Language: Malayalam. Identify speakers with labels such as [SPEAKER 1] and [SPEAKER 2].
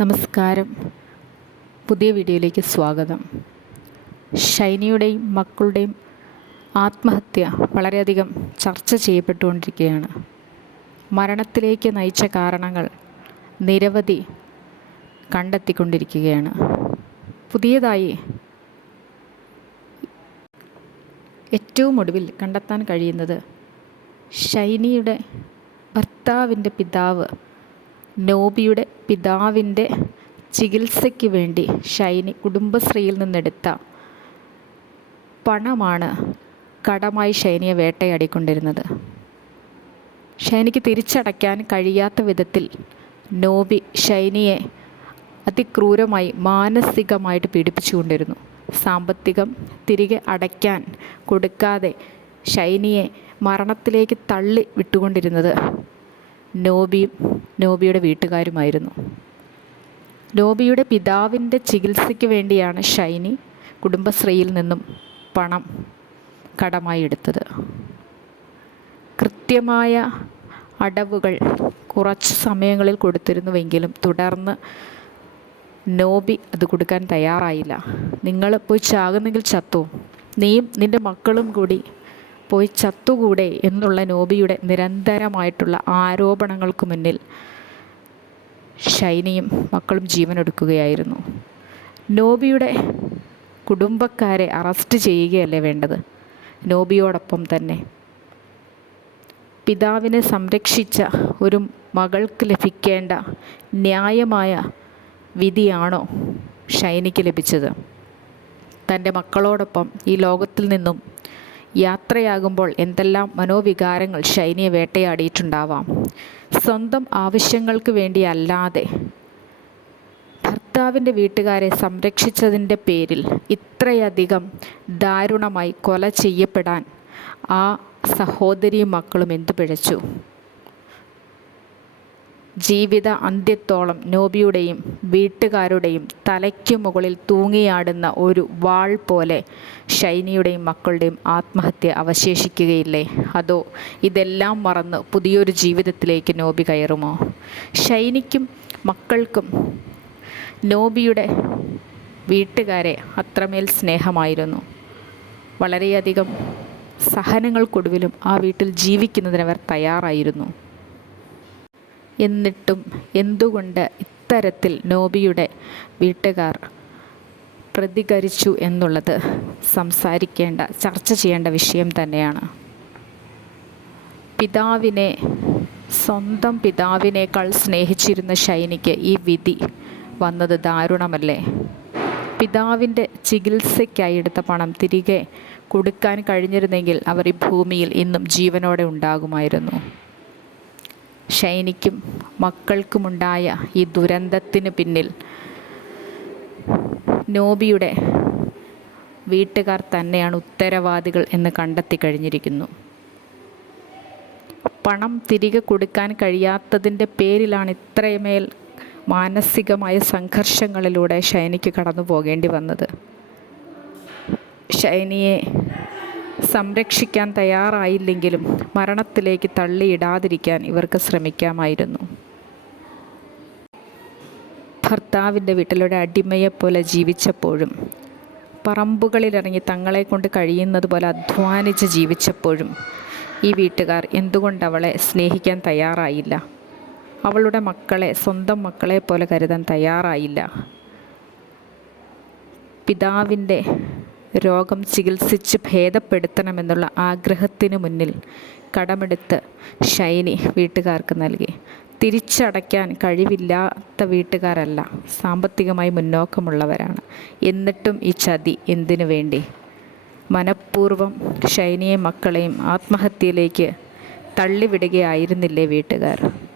[SPEAKER 1] നമസ്കാരം. പുതിയ വീഡിയോയിലേക്ക് സ്വാഗതം. ഷൈനിയുടെയും മക്കളുടെയും ആത്മഹത്യ വളരെയധികം ചർച്ച ചെയ്യപ്പെട്ടുകൊണ്ടിരിക്കുകയാണ്. മരണത്തിലേക്ക് നയിച്ച കാരണങ്ങൾ നിരവധി കണ്ടെത്തിക്കൊണ്ടിരിക്കുകയാണ്. പുതിയതായി ഏറ്റവും ഒടുവിൽ കണ്ടെത്താൻ കഴിയുന്നത് ഷൈനിയുടെ ഭർത്താവിന്റെ പിതാവ് നോബിയുടെ പിതാവിന്റെ ചികിത്സയ്ക്ക് വേണ്ടി ഷൈനി കുടുംബശ്രീയിൽ നിന്നെടുത്ത പണമാണ് കടമായി ഷൈനിയെ വേട്ടയാടിക്കൊണ്ടിരുന്നത്. ഷൈനിക്ക് തിരിച്ചടയ്ക്കാൻ കഴിയാത്ത വിധത്തിൽ നോബി ഷൈനിയെ അതിക്രൂരമായി മാനസികമായിട്ട് പീഡിപ്പിച്ചുകൊണ്ടിരുന്നു. സാമ്പത്തികം തിരികെ അടയ്ക്കാൻ കൊടുക്കാതെ ഷൈനിയെ മരണത്തിലേക്ക് തള്ളി വിട്ടുകൊണ്ടിരുന്നത് നോബിയും നോബിയുടെ വീട്ടുകാരുമായിരുന്നു. നോബിയുടെ പിതാവിന്റെ ചികിത്സയ്ക്ക് വേണ്ടിയാണ് ഷൈനി കുടുംബശ്രീയിൽ നിന്നും പണം കടമായി എടുത്തത്. കൃത്യമായ അടവുകൾ കുറച്ച് സമയങ്ങളിൽ കൊടുത്തിരുന്നുവെങ്കിലും തുടർന്ന് നോബി അത് കൊടുക്കാൻ തയ്യാറായില്ല. നിങ്ങൾ പോയി ചാകുന്നെങ്കിൽ ചത്തു? നീയും നിന്റെ മക്കളും കൂടി പോയി ചത്തുകൂടെ എന്നുള്ള നോബിയുടെ നിരന്തരമായിട്ടുള്ള ആരോപണങ്ങൾക്ക് മുന്നിൽ ഷൈനിയും മക്കളും ജീവനൊടുക്കുകയായിരുന്നു. നോബിയുടെ കുടുംബക്കാരെ അറസ്റ്റ് ചെയ്യുകയല്ലേ വേണ്ടത്? നോബിയോടൊപ്പം തന്നെ. പിതാവിനെ സംരക്ഷിച്ച ഒരു മകൾക്ക് ലഭിക്കേണ്ട ന്യായമായ വിധിയാണോ ഷൈനിക്ക് ലഭിച്ചത്? തന്റെ മക്കളോടൊപ്പം ഈ ലോകത്തിൽ നിന്നും യാത്രയാകുമ്പോൾ എന്തെല്ലാം മനോവികാരങ്ങൾ ഷൈനിയെ വേട്ടയാടിയിട്ടുണ്ടാവാം. സ്വന്തം ആവശ്യങ്ങൾക്ക് വേണ്ടിയല്ലാതെ ഭർത്താവിന്റെ വീട്ടുകാരെ സംരക്ഷിച്ചതിന്റെ പേരിൽ ഇത്രയധികം ദാരുണമായി കൊല ചെയ്യപ്പെടാൻ ആ സഹോദരിയും മക്കളും എന്തു പിഴച്ചു? ജീവിത അന്ത്യത്തോളം നോബിയുടെയും വീട്ടുകാരുടെയും തലയ്ക്കു മുകളിൽ തൂങ്ങിയാടുന്ന ഒരു വാൾ പോലെ ഷൈനിയുടെയും മക്കളുടെയും ആത്മഹത്യ അവശേഷിക്കുകയില്ലേ? അതോ ഇതെല്ലാം മറന്ന് പുതിയൊരു ജീവിതത്തിലേക്ക് നോബി കയറുമോ? ഷൈനിക്കും മക്കൾക്കും നോബിയുടെ വീട്ടുകാരെ അത്രമേൽ സ്നേഹമായിരുന്നു. വളരെയധികം സഹനങ്ങൾക്കൊടുവിലും ആ വീട്ടിൽ ജീവിക്കുന്നതിന് അവർ തയ്യാറായിരുന്നു. എന്നിട്ടും എന്തുകൊണ്ട് ഇത്തരത്തിൽ നോബിയുടെ വീട്ടുകാർ പ്രതികരിച്ചു എന്നുള്ളത് സംസാരിക്കേണ്ട ചർച്ച ചെയ്യേണ്ട വിഷയം തന്നെയാണ്. പിതാവിനെ സ്വന്തം പിതാവിനേക്കാൾ സ്നേഹിച്ചിരുന്ന ഷൈനിക്ക് ഈ വിധി വന്നത് ദാരുണമല്ലേ? പിതാവിന്റെ ചികിത്സയ്ക്കായി എടുത്ത പണം തിരികെ കൊടുക്കാൻ കഴിഞ്ഞിരുന്നെങ്കിൽ അവർ ഈ ഭൂമിയിൽ ഇന്നും ജീവനോടെ ഉണ്ടാകുമായിരുന്നു. ഷൈനിക്കും മക്കൾക്കുമുണ്ടായ ഈ ദുരന്തത്തിന് പിന്നിൽ നോബിയുടെ വീട്ടുകാർ തന്നെയാണ് ഉത്തരവാദികൾ എന്ന് കണ്ടെത്തി കഴിഞ്ഞിരിക്കുന്നു. പണം തിരികെ കൊടുക്കാൻ കഴിയാത്തതിന്റെ പേരിലാണ് ഇത്രയുമേൽ മാനസികമായ സംഘർഷങ്ങളിലൂടെ ഷൈനിക്ക് കടന്നു പോകേണ്ടി വന്നത്. ഷൈനിയെ സംരക്ഷിക്കാൻ തയ്യാറായില്ലെങ്കിലും മരണത്തിലേക്ക് തള്ളിയിടാതിരിക്കാൻ ഇവർക്ക് ശ്രമിക്കാമായിരുന്നു. ഭർത്താവിന്റെ വീട്ടിലൂടെ അടിമയെപ്പോലെ ജീവിച്ചപ്പോഴും പറമ്പുകളിലിറങ്ങി തങ്ങളെ കൊണ്ട് കഴിയുന്നത് പോലെ അധ്വാനിച്ച് ജീവിച്ചപ്പോഴും ഈ വീട്ടുകാർ എന്തുകൊണ്ട് അവളെ സ്നേഹിക്കാൻ തയ്യാറായില്ല? അവളുടെ മക്കളെ സ്വന്തം മക്കളെ പോലെ കരുതാൻ തയ്യാറായില്ല. പിതാവിന്റെ രോഗം ചികിത്സിച്ച് ഭേദപ്പെടുത്തണമെന്നുള്ള ആഗ്രഹത്തിനു മുന്നിൽ കടമെടുത്ത് ഷൈനി വീട്ടുകാർക്ക് നൽകി. തിരിച്ചടയ്ക്കാൻ കഴിവില്ലാത്ത വീട്ടുകാരല്ല സാമ്പത്തികമായി മുന്നോക്കമുള്ളവരാണ്. എന്നിട്ടും ഈ ചതി എന്തിനു വേണ്ടി? മനഃപൂർവം ഷൈനിയെ മക്കളെയും ആത്മഹത്യയിലേക്ക് തള്ളിവിടുകയായിരുന്നില്ലേ വീട്ടുകാർ?